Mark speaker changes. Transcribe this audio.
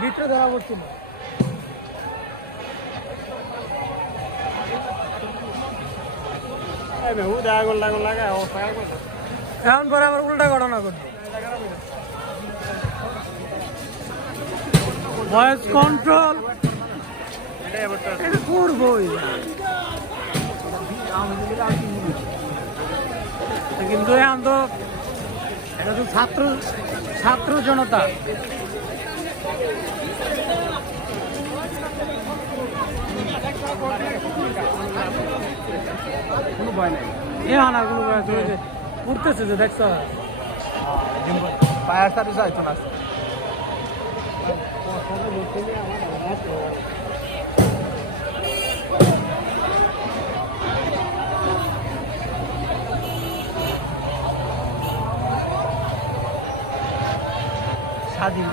Speaker 1: ভিতরে ধরা পড়ছে না।
Speaker 2: আগুন লাগুন লাগায় অবস্থা আগুন
Speaker 1: এখন পরে আবার উল্টা ঘটনা ঘটবে ভয়েস কন্ট্রোল করবোই কিন্তু এখন তো এটা তো ছাত্র ছাত্র জনতা।
Speaker 2: কোনো ভয় নাই
Speaker 1: এ হানা কোনো ভয় ওই যে উঠতেছে যে, দেখছ?
Speaker 2: ফায়ার সার্ভিস আইতো না। স্বাধীন